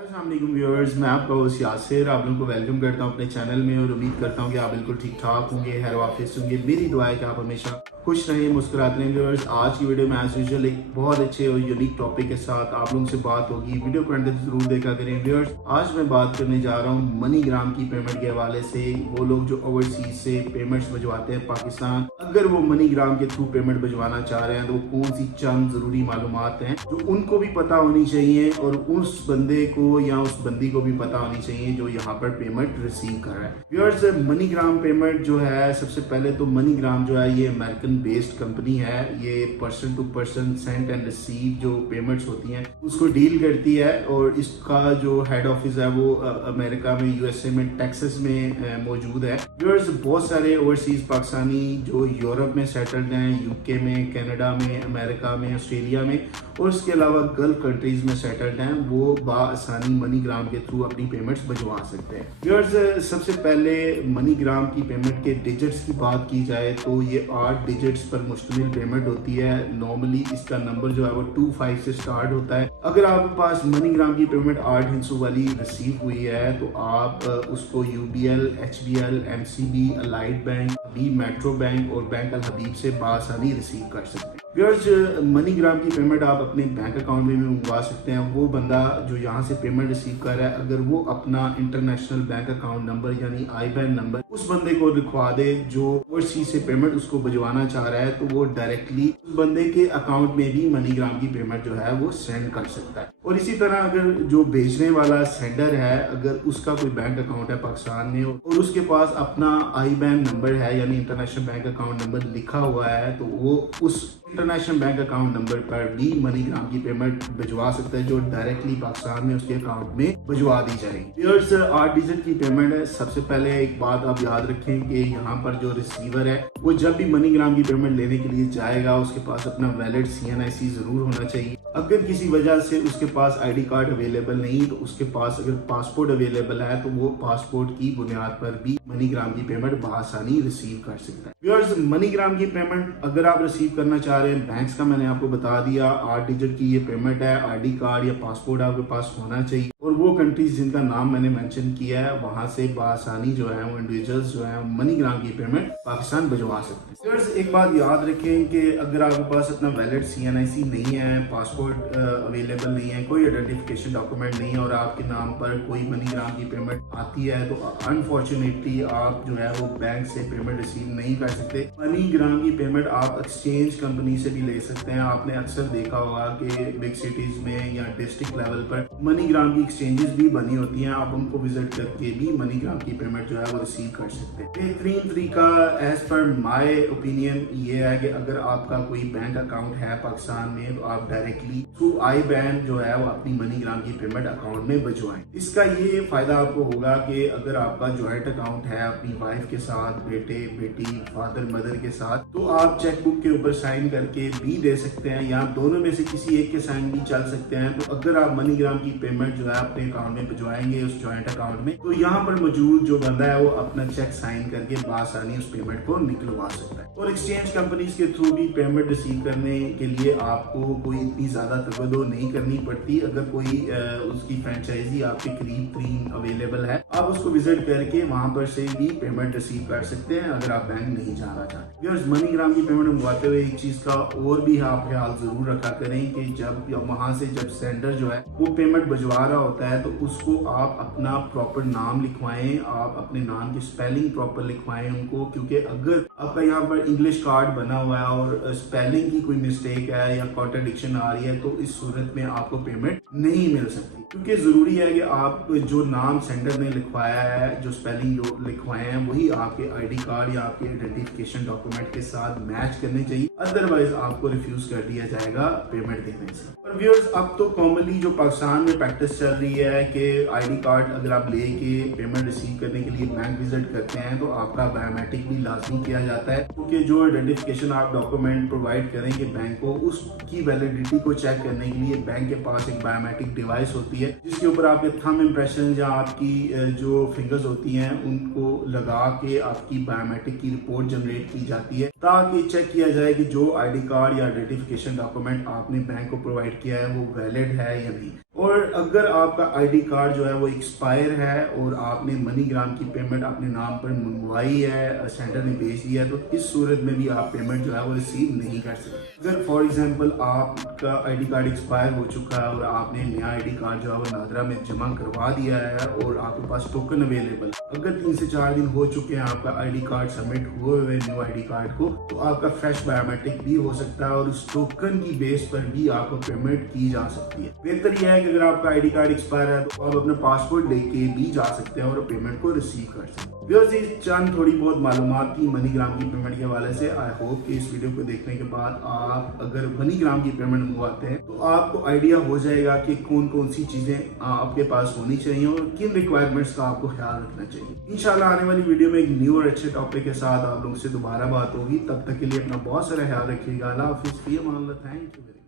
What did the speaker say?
अस्सलाम वालेकुम व्यूअर्स, मैं आपका होस्ट यासिर आप लोगों को वेलकम करता हूं अपने चैनल में और उम्मीद करता हूं कि आप बिल्कुल ठीक ठाक होंगे, खैर वाफिस होंगे। मेरी दुआ है कि आप हमेशा खुश रहें, मुस्कुराते रहें। व्यूअर्स, आज की वीडियो में एज यूजुअल एक बहुत अच्छे और यूनिक टॉपिक के साथ आप लोगों से बात होगी। वीडियो को एंड तक जरूर देखा करें। व्यूअर्स, आज मैं बात करने जा रहा हूँ मनीग्राम की पेमेंट के हवाले से। वो लोग जो ओवरसीज से पेमेंट्स भिजवाते हैं पाकिस्तान, अगर वो मनीग्राम के थ्रू पेमेंट भिजवाना चाह रहे हैं तो कौन सी चंद जरूरी मालूमात हैं जो उनको भी पता होनी चाहिए और उस बंदे को या उस बंदी को भी पता होनी चाहिए जो यहाँ पर पेमेंट रिसीव कर रहा है। व्यूअर्स, मनीग्राम पेमेंट जो है, सबसे पहले तो मनीग्राम जो है ये अमेरिकन बेस्ड कंपनी है। ये person to person send and receive जो पेमेंट्स होती हैं उसको डील करती है और इसका जो हेड ऑफिस है वो अमेरिका में, यूएसए में, टेक्सास में मौजूद है। व्यूअर्स, बहुत सारे ओवरसीज पाकिस्तानी जो यूरोप में सेटल्ड हैं, यूके में, कनाडा में, अमेरिका में, ऑस्ट्रेलिया में और इसके अलावा गल्फ कंट्रीज में सेटल्ड हैं, वो बाआसानी मनीग्राम के थ्रू अपनी पेमेंट्स भिजवा सकते हैं। व्यूअर्स, सबसे पहले मनीग्राम की पेमेंट के डिजिट्स की बात की जाए तो ये 8 डिजिट्स पर मुश्तमिल पेमेंट होती है। नॉर्मली इसका नंबर जो है वो 25 से स्टार्ट होता है। अगर आपके पास मनीग्राम की पेमेंट 8 हिस्सों वाली रिसीव हुई है तो आप उसको UBL, HBL, MCB, Allied bank, Habib Metro bank और बैंक अल हबीब से बासानी रिसीव कर सकते हैं। व्यूअर्स, मनीग्राम की पेमेंट आप अपने बैंक अकाउंट में भी मंगवा सकते हैं। वो बंदा जो यहाँ से पेमेंट रिसीव कर रहा है, अगर वो अपना इंटरनेशनल बैंक अकाउंट नंबर यानी आईबैन नंबर उस बंदे को लिखवा दे जो ओवरसीज से पेमेंट उसको भिजवाना चाह रहा है, तो वो डायरेक्टली उस बंदे के अकाउंट में भी मनीग्राम की पेमेंट जो है वो सेंड कर सकता है। और इसी तरह अगर जो भेजने वाला सेंडर है, अगर उसका कोई बैंक अकाउंट है पाकिस्तान में और उसके पास अपना आईबैन नंबर है यानी इंटरनेशनल बैंक अकाउंट नंबर लिखा हुआ है, तो वो उस इंटरनेशनल बैंक अकाउंट नंबर पर भी मनीग्राम की पेमेंट भिजवा सकता है जो डायरेक्टली पाकिस्तान में उसके अकाउंट में भिजवा दी जाएगी। व्यूअर्स, 8 डिजिट की पेमेंट है। सबसे पहले एक बात आप याद रखें कि यहाँ पर जो रिसीवर है वो जब भी मनीग्राम की पेमेंट लेने के लिए जाएगा उसके पास अपना वैलिड CNIC जरूर होना चाहिए। अगर किसी वजह से उसके पास आईडी कार्ड अवेलेबल नहीं तो उसके पास अगर पासपोर्ट अवेलेबल है तो वो पासपोर्ट की बुनियाद पर भी मनीग्राम की पेमेंट बआसानी रिसीव कर सकता है। व्यूअर्स, मनीग्राम की पेमेंट अगर आप रिसीव करना चाह रहे हैं, बैंक्स का मैंने आपको बता दिया, 8 डिजिट की ये पेमेंट है। आईडी कार्ड या पासपोर्ट आपके पास होना चाहिए और वो कंट्रीज जिनका नाम मैंने मेंशन किया है वहां से बआसानी जो है वो इंडिविजुअल्स जो है मनीग्राम की पेमेंट पाकिस्तान भिजवा सकते हैं। व्यूअर्स, एक बात याद रखें कि अगर आपके पास अपना वैलिड CNIC नहीं है, पासपोर्ट अवेलेबल नहीं है, कोई आइडेंटिफिकेशन डॉक्यूमेंट नहीं है और आपके नाम पर कोई मनीग्राम की पेमेंट आती है तो अनफॉर्चुनेटली आप जो है वो बैंक से पेमेंट रिसीव नहीं कर सकते। मनीग्राम की पेमेंट आप एक्सचेंज कंपनी से भी ले सकते हैं। आपने अक्सर देखा होगा कि बिग सिटीज में या डिस्ट्रिक्ट लेवल पर मनीग्राम की एक्सचेंजेस भी बनी होती हैं, आप उनको विजिट करके भी मनीग्राम की पेमेंट जो है वो रिसीव कर सकते हैं। बेहतरीन तरीका एज पर माय ओपिनियन ये है कि अगर आपका कोई बैंक अकाउंट है पाकिस्तान में तो आप डायरेक्टली थ्रू आईबैन जो है वो अपनी मनीग्राम की पेमेंट अकाउंट में भिजवाएं। इसका ये फायदा आपको होगा कि अगर आपका जॉइंट अकाउंट है अपनी वाइफ के साथ, बेटे बेटी, फादर मदर के साथ, तो आप चेकबुक के ऊपर साइन करके भी दे सकते हैं या दोनों में से किसी एक के साइन भी चल सकते हैं। तो अगर आप मनीग्राम की पेमेंट जो है अपने अकाउंट में भिजवाएंगे उस जॉइंट अकाउंट में, तो यहाँ पर मौजूद जो बंदा है वो अपना चेक साइन करके बासानी उस पेमेंट को निकलवा सकता है। और एक्सचेंज कंपनीज के थ्रू भी पेमेंट रिसीव करने के लिए आपको कोई इतनी ज्यादा तवज्जो नहीं करनी पड़ती। अगर कोई उसकी फ्रेंचाइजी आपके करीब तरीन अवेलेबल है, आप उसको विजिट करके वहां पर से भी पेमेंट रिसीव कर सकते हैं अगर आप बैंक नहीं जाना चाहते। व्यूअर्स, मनीग्राम की पेमेंट मंगवाते हुए एक चीज का और भी आप ख्याल जरूर रखा करें कि जब वहां से जब सेंडर जो है वो पेमेंट भिजवा रहा होता है तो उसको आप अपना प्रॉपर नाम लिखवाएं, आप अपने नाम की स्पेलिंग प्रॉपर लिखवाएं उनको, क्योंकि अगर आपका यहाँ पर इंग्लिश कार्ड बना हुआ है और स्पेलिंग की कोई मिस्टेक है या कॉन्ट्रडिक्शन आ रही है तो इस सूरत में आपको पेमेंट नहीं मिल सकती। क्योंकि जरूरी है कि आप जो नाम सेंडर ने लिखवाया है, जो स्पेलिंग जो लिखवाए हैं वही आपके आईडी कार्ड या आपके आइडेंटिफिकेशन डॉक्यूमेंट के साथ मैच करने चाहिए, अदरवाइज आपको रिफ्यूज कर दिया जाएगा पेमेंट देने से। और व्यूअर्स, अब तो कॉमनली जो पाकिस्तान में प्रैक्टिस चल रही है कि आईडी कार्ड अगर आप लेके पेमेंट रिसीव करने के लिए बैंक विजिट करते हैं तो आपका बायोमेट्रिक भी लाजमी किया जाता है, क्योंकि जो आइडेंटिफिकेशन आप डॉक्यूमेंट प्रोवाइड करेंगे बैंक को, उसकी वैलिडिटी को चेक करने के लिए बैंक के पास एक बायोमेट्रिक डिवाइस होती है जिसके ऊपर आपके थंब इम्प्रेशन या आपकी जो फिंगर्स होती हैं उनको लगा के आपकी बायोमेट्रिक की रिपोर्ट जनरेट की जाती है ताकि चेक किया जाए कि जो आईडी कार्ड या आइडेंटिफिकेशन डॉक्यूमेंट आपने बैंक को प्रोवाइड किया है वो वैलिड है या नहीं। और अगर आपका आईडी कार्ड जो है वो एक्सपायर है और आपने मनीग्राम की पेमेंट अपने नाम पर मंगवाई है, सेंटर ने भेज दिया है, तो इस सूरत में भी आप पेमेंट जो है वो रिसीव नहीं कर सकते। अगर फॉर एग्जांपल आपका आईडी कार्ड एक्सपायर हो चुका है और आपने नया आईडी कार्ड जो है वो नादरा में जमा करवा दिया है और आपके पास टोकन अवेलेबल, अगर 3 से 4 दिन हो चुके हैं आपका आईडी कार्ड सबमिट हुए हुए न्यू आईडी कार्ड को, तो आपका फ्रेश बायोमेट्रिक भी हो सकता है और उस टोकन की बेस पर भी आपको पेमेंट की जा सकती है। बेहतर यह है कि अगर आपका आईडी कार्ड एक्सपायर है तो आप अपना पासपोर्ट लेके भी जा सकते हैं और पेमेंट को रिसीव कर सकते हैं। चंद थोड़ी बहुत मालूमात थी मनीग्राम की पेमेंट के हवाले से। आई होप कि इस वीडियो को देखने के बाद आप अगर मनीग्राम की पेमेंट मंगवाते हैं तो आपको आइडिया हो जाएगा कि कौन कौन सी चीजें आपके पास होनी चाहिए और किन रिक्वायरमेंट्स का आपको ख्याल रखना चाहिए। इंशाल्लाह आने वाली वीडियो में एक न्यू और अच्छे टॉपिक के साथ आप लोगों से दोबारा बात होगी। तब तक के लिए अपना बहुत सारा ख्याल रखिएगा। अल्लाह हाफिज़। Thank you.